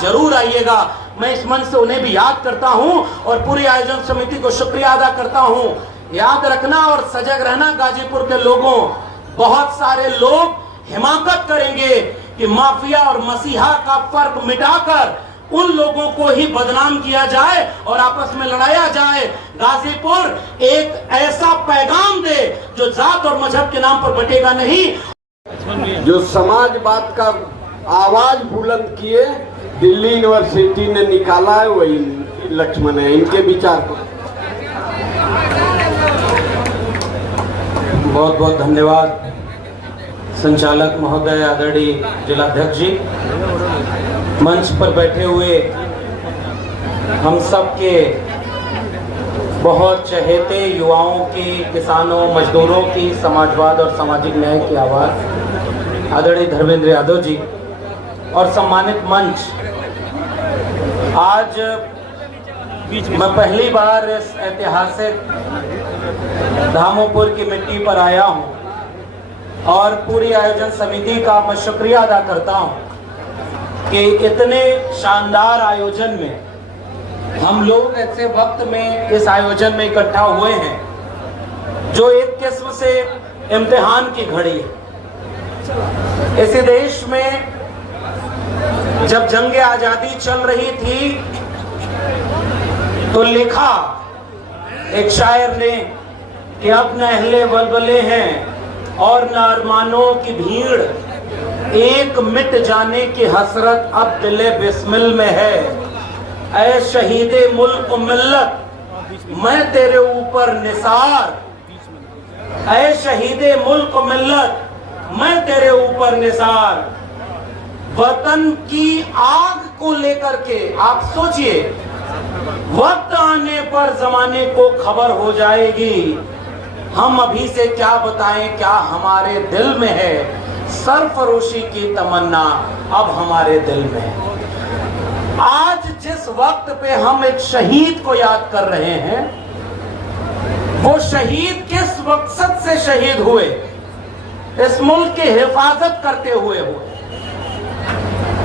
जरूर आइएगा। मैं इस मंच से उन्हें भी याद करता हूं और पूरी आयोजन समिति को शुक्रिया अदा करता हूं। याद रखना और सजग रहना गाजीपुर के लोगों, बहुत सारे लोग हिमाकत करेंगे कि माफिया और मसीहा का फर्क मिटाकर उन लोगों को ही बदनाम किया जाए और आपस में लड़ाया जाए। गाजीपुर एक ऐसा पैगाम दे जो जात और मजहब के नाम पर बटेगा नहीं। जो समाजवाद का आवाज बुलंद किए दिल्ली यूनिवर्सिटी ने निकाला है, वही लक्ष्मण है। इनके विचार को बहुत बहुत धन्यवाद संचालक महोदय, आदरणीय जिलाध्यक्ष जी, मंच पर बैठे हुए हम सब के बहुत चहेते युवाओं की, किसानों, मजदूरों की, समाजवाद और सामाजिक न्याय की आवाज आदरणीय धर्मेंद्र यादव जी और सम्मानित मंच। आज मैं पहली बार इस ऐतिहासिक धामोपुर की मिट्टी पर आया हूं और पूरी आयोजन समिति का मैं शुक्रिया अदा करता हूं कि इतने शानदार आयोजन में हम लोग ऐसे वक्त में इस आयोजन में इकट्ठा हुए हैं जो एक किस्म से इम्तिहान की घड़ी है। इस देश में जब जंग आजादी चल रही थी तो लिखा एक शायर ने कि अब न अहले बलबले हैं और न अरमानों की भीड़, एक मिट जाने की हसरत अब दिले बिस्मिल में है। ऐ शहीदे मुल्क मिल्लत मैं तेरे ऊपर निसार, ऐ शहीदे मुल्क मिल्लत मैं तेरे ऊपर निसार। वतन की आग को लेकर के आप सोचिए, वक्त आने पर जमाने को खबर हो जाएगी। हम अभी से क्या बताएं क्या हमारे दिल में है, सरफरोशी की तमन्ना अब हमारे दिल में है। आज जिस वक्त पे हम एक शहीद को याद कर रहे हैं, वो शहीद किस मकसद से शहीद हुए, इस मुल्क की हिफाजत करते हुए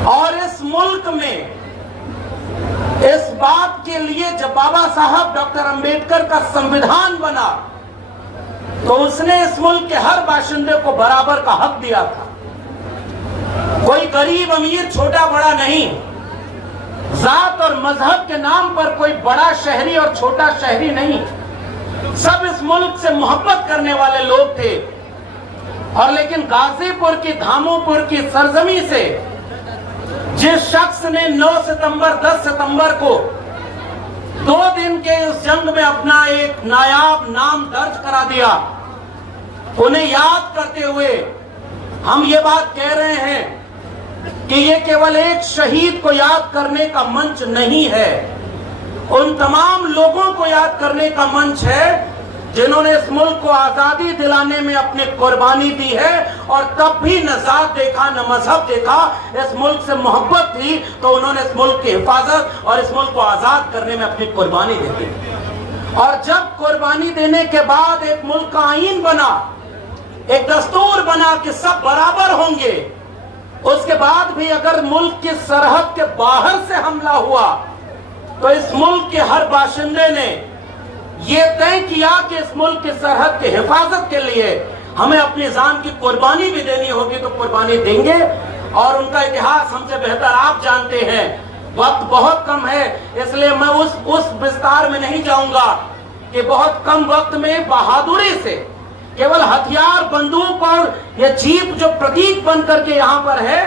और इस मुल्क में इस बात के लिए जब बाबा साहब डॉक्टर अंबेडकर का संविधान बना तो उसने इस मुल्क के हर बाशिंदे को बराबर का हक दिया था। कोई गरीब अमीर छोटा बड़ा नहीं, जात और मजहब के नाम पर कोई बड़ा शहरी और छोटा शहरी नहीं, सब इस मुल्क से मोहब्बत करने वाले लोग थे। और लेकिन गाजीपुर की, धामोपुर की सरजमी से जिस शख्स ने 9 सितंबर 10 सितंबर को 2 दिन के उस जंग में अपना एक नायाब नाम दर्ज करा दिया, उन्हें याद करते हुए हम ये बात कह रहे हैं कि ये केवल एक शहीद को याद करने का मंच नहीं है, उन तमाम लोगों को याद करने का मंच है जिन्होंने इस मुल्क को आजादी दिलाने में अपनी कुर्बानी दी है। और तब भी न जात देखा न मजहब देखा, इस मुल्क से मोहब्बत थी तो उन्होंने इस मुल्क की हिफाजत और इस मुल्क को आजाद करने में अपनी कुर्बानी दे दी। और जब कुर्बानी देने के बाद एक मुल्क का आईन बना, एक दस्तूर बना कि सब बराबर होंगे, उसके बाद भी अगर मुल्क की सरहद के बाहर से हमला हुआ तो इस मुल्क के हर बाशिंदे ने ये तय किया कि इस मुल्क की सरहद की हिफाजत के लिए हमें अपनी जान की कुर्बानी भी देनी होगी तो कुर्बानी देंगे। और उनका इतिहास हमसे बेहतर आप जानते हैं। वक्त बहुत कम है इसलिए मैं उस विस्तार में नहीं जाऊंगा कि बहुत कम वक्त में बहादुरी से केवल हथियार, बंदूक और ये जीप जो प्रतीक बन करके यहाँ पर है,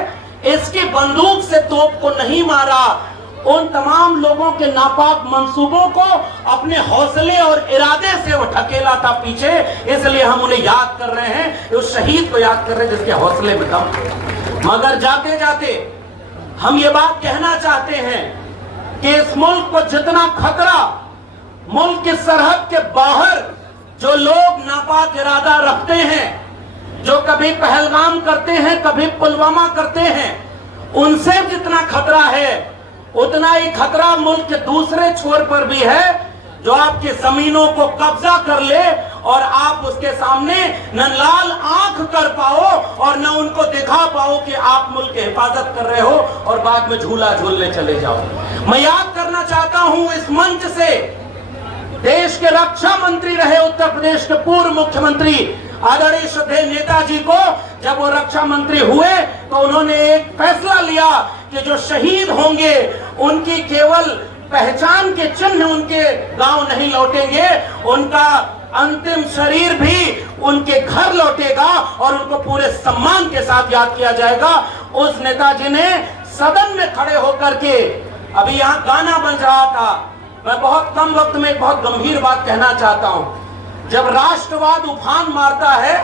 इसकी बंदूक से तोप को नहीं मारा। उन तमाम लोगों के नापाक मंसूबों को अपने हौसले और इरादे से वो ढकेला था पीछे, इसलिए हम उन्हें याद कर रहे हैं, उस शहीद को याद कर रहे हैं जिसके हौसले में दम। मगर जाते जाते हम ये बात कहना चाहते हैं कि इस मुल्क को जितना खतरा मुल्क की सरहद के बाहर जो लोग नापाक इरादा रखते हैं, जो कभी पहलगाम करते हैं, कभी पुलवामा करते हैं, उनसे जितना खतरा है उतना ही खतरा मुल्क के दूसरे छोर पर भी है जो आपकी जमीनों को कब्जा कर ले और आप उसके सामने न लाल आंख कर पाओ और न उनको दिखा पाओ कि आप मुल्क की हिफाजत कर रहे हो और बाद में झूला झूलने चले जाओ। मैं याद करना चाहता हूं इस मंच से देश के रक्षा मंत्री रहे उत्तर प्रदेश के पूर्व मुख्यमंत्री आदरणीय श्रद्धेय नेताजी को, जब वो रक्षा मंत्री हुए तो उन्होंने एक फैसला लिया कि जो शहीद होंगे उनकी केवल पहचान के चिन्ह उनके गांव नहीं लौटेंगे, उनका अंतिम शरीर भी उनके घर लौटेगा और उनको पूरे सम्मान के साथ याद किया जाएगा। उस नेताजी ने सदन में खड़े होकर के, अभी यहाँ गाना बज रहा था, मैं बहुत कम वक्त में एक बहुत गंभीर बात कहना चाहता हूं। जब राष्ट्रवाद उफान मारता है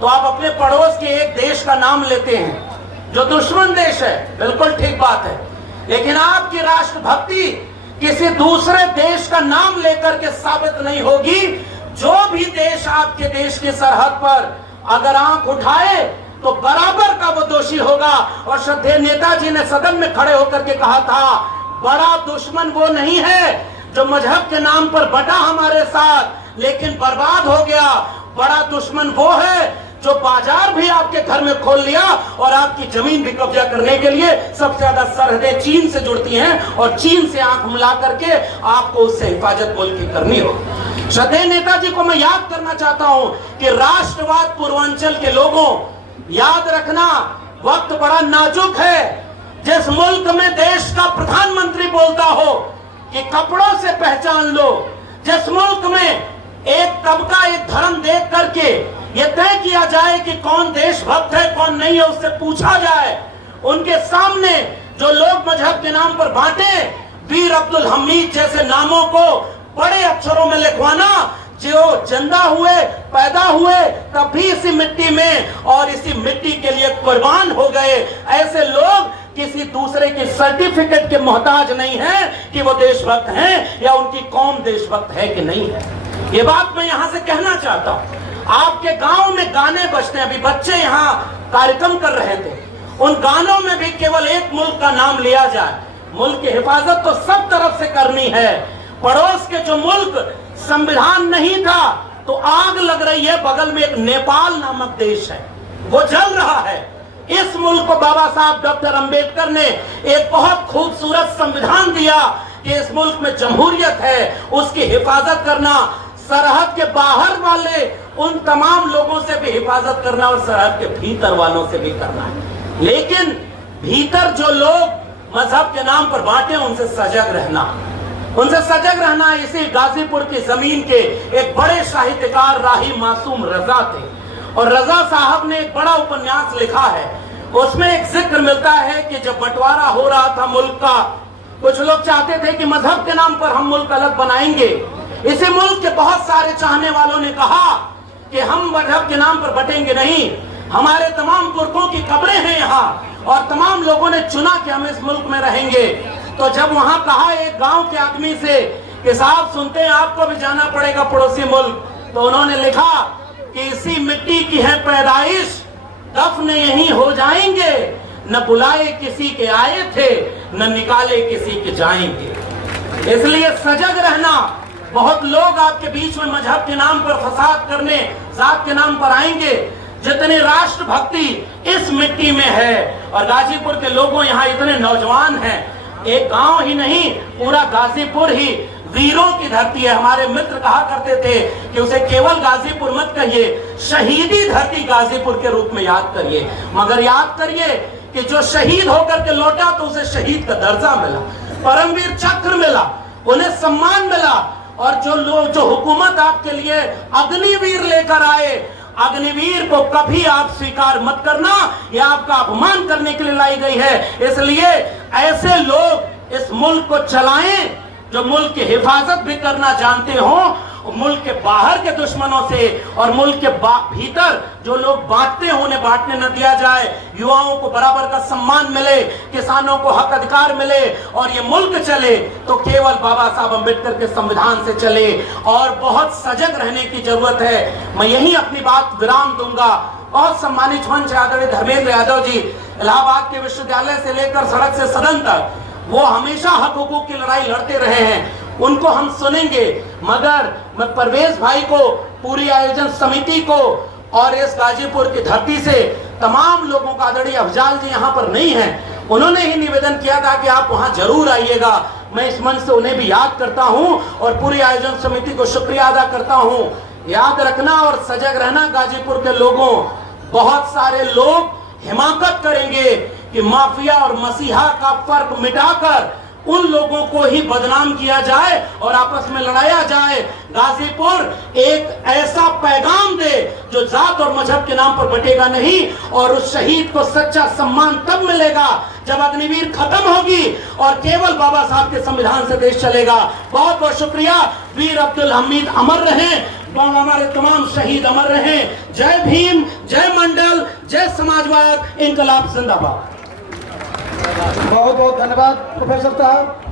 तो आप अपने पड़ोस के एक देश का नाम लेते हैं जो दुश्मन देश है, बिल्कुल ठीक बात है, लेकिन आपकी राष्ट्रभक्ति किसी दूसरे देश का नाम लेकर के साबित नहीं होगी। जो भी देश आपके देश की सरहद पर अगर आंख उठाए तो बराबर का वो दोषी होगा। और श्रद्धेय नेताजी ने सदन में खड़े होकर के कहा था, बड़ा दुश्मन वो नहीं है जो मजहब के नाम पर बटा हमारे साथ लेकिन बर्बाद हो गया, बड़ा दुश्मन वो है जो बाजार भी आपके घर में खोल लिया और आपकी जमीन भी कब्जा करने के लिए सबसे ज्यादा सरहदें चीन से जुड़ती हैं और चीन से आंख मिला करके आपको उससे हिफाजत बोल के करनी हो। श्रद्धेय नेताजी को मैं याद करना चाहता हूं कि राष्ट्रवाद पूर्वांचल के लोगों, याद रखना वक्त बड़ा नाजुक है। जिस मुल्क में देश का प्रधानमंत्री बोलता हो कि कपड़ों से पहचान लो, जिस मुल्क में एक तबका एक धर्म देख करके ये तय किया जाए कि कौन देशभक्त है कौन नहीं है, उससे पूछा जाए, उनके सामने जो लोग मजहब के नाम पर बांटे, वीर अब्दुल हमीद जैसे नामों को बड़े अक्षरों में लिखवाना, जो जिंदा हुए पैदा हुए तब भी इसी मिट्टी में और इसी मिट्टी के लिए कुर्बान हो गए, ऐसे लोग किसी दूसरे की सर्टिफिकेट के मोहताज नहीं है कि वो देशभक्त हैं या उनकी कौम देशभक्त है कि नहीं है। ये बात मैं यहां से कहना चाहता हूं। आपके गांव में गाने बजते हैं, अभी बच्चे यहाँ कार्यक्रम कर रहे थे, उन गानों में भी केवल एक मुल्क का नाम लिया जाए। मुल्क की हिफाजत तो सब तरफ से करनी है। पड़ोस के जो मुल्क संविधान नहीं था तो आग लग रही है, बगल में एक नेपाल नामक देश है, वो जल रहा है। इस मुल्क को बाबा साहब डॉक्टर अंबेडकर ने एक बहुत खूबसूरत संविधान दिया कि इस मुल्क में जमहूरियत है, उसकी हिफाजत करना, सरहद के बाहर वाले उन तमाम लोगों से भी हिफाजत करना और सरहद के भीतर वालों से भी करना है। लेकिन भीतर जो लोग मजहब के नाम पर बांटे, उनसे सजग रहना, उनसे सजग रहना। इसी गाजीपुर की जमीन के एक बड़े साहित्यकार राही मासूम रजा थे और रजा साहब ने एक बड़ा उपन्यास लिखा है। उसमें एक जिक्र मिलता है कि जब बंटवारा हो रहा था मुल्क का, कुछ लोग चाहते थे कि मजहब के नाम पर हम मुल्क अलग बनाएंगे। इसी मुल्क के बहुत सारे चाहने वालों ने कहा कि हम मजहब के नाम पर बटेंगे नहीं, हमारे तमाम पुरखों की कब्रें हैं यहाँ और तमाम लोगों ने चुना कि हम इस मुल्क में रहेंगे। तो जब वहां कहा एक गांव के आदमी से कि साहब सुनते हैं आपको भी जाना पड़ेगा पड़ोसी मुल्क, तो उन्होंने लिखा कि इसी मिट्टी की है पैदाइश, दफन यहीं हो जाएंगे, न बुलाए किसी के आए थे न निकाले किसी के जाएंगे। इसलिए सजग रहना। बहुत लोग आपके बीच में मजहब के नाम पर फसाद करने, जात के नाम पर आएंगे। जितनी राष्ट्रभक्ति इस मिट्टी में है और गाजीपुर के लोगों यहाँ इतने नौजवान हैं, एक गांव ही नहीं पूरा गाजीपुर ही वीरों की धरती है। हमारे मित्र कहा करते थे कि उसे केवल गाजीपुर मत कहिए, शहीदी धरती गाजीपुर के रूप में याद करिए। मगर याद करिए कि जो शहीद होकर के लौटा तो उसे शहीद का दर्जा मिला, परमवीर चक्र मिला, उन्हें सम्मान मिला। और जो लोग, जो हुकूमत आपके लिए अग्निवीर लेकर आए, अग्निवीर को कभी आप स्वीकार मत करना, यह आपका अपमान करने के लिए लाई गई है। इसलिए ऐसे लोग इस मुल्क को चलाएं जो मुल्क की हिफाजत भी करना जानते हो, मुल्क के बाहर के दुश्मनों से और मुल्क के भीतर जो लोग बांटते हैं उन्हें बांटने न दिया जाए। युवाओं को बराबर का सम्मान मिले, किसानों को हक अधिकार मिले और ये मुल्क चले तो केवल बाबा साहब अम्बेडकर के संविधान से चले। और बहुत सजग रहने की जरूरत है। मैं यही अपनी बात विराम दूंगा। बहुत सम्मानित मंच आदरणीय धर्मेंद्र यादव जी, इलाहाबाद के विश्वविद्यालय से लेकर सड़क से सदन तक वो हमेशा हक हुकूक की लड़ाई लड़ते रहे हैं, उनको हम सुनेंगे। मगर मैं परवेज भाई को पूरी आयोजन समिति को और इस गाजीपुर की धरती से तमाम लोगों का, आदरणीय अफजाल जी यहाँ पर नहीं है, उन्होंने ही निवेदन किया था कि आप वहां जरूर आइएगा। मैं इस मंच से उन्हें भी याद करता हूं और पूरी आयोजन समिति को शुक्रिया अदा करता हूं। याद रखना और सजग रहना गाजीपुर के लोगों, बहुत सारे लोग हिमाकत करेंगे कि माफिया और मसीहा का फर्क मिटाकर उन लोगों को ही बदनाम किया जाए और आपस में लड़ाया जाए। गाजीपुर एक ऐसा पैगाम दे जो जात और मजहब के नाम पर बटेगा नहीं, और उस शहीद को सच्चा सम्मान तब मिलेगा जब अग्निवीर खत्म होगी और केवल बाबा साहब के संविधान से देश चलेगा। बहुत बहुत शुक्रिया। वीर अब्दुल हमीद अमर रहे, हमारे तमाम शहीद अमर रहे। जय भीम, जय मंडल, जय समाजवाद, इनकलाब जिंदाबाद। बहुत बहुत धन्यवाद प्रोफेसर साहब।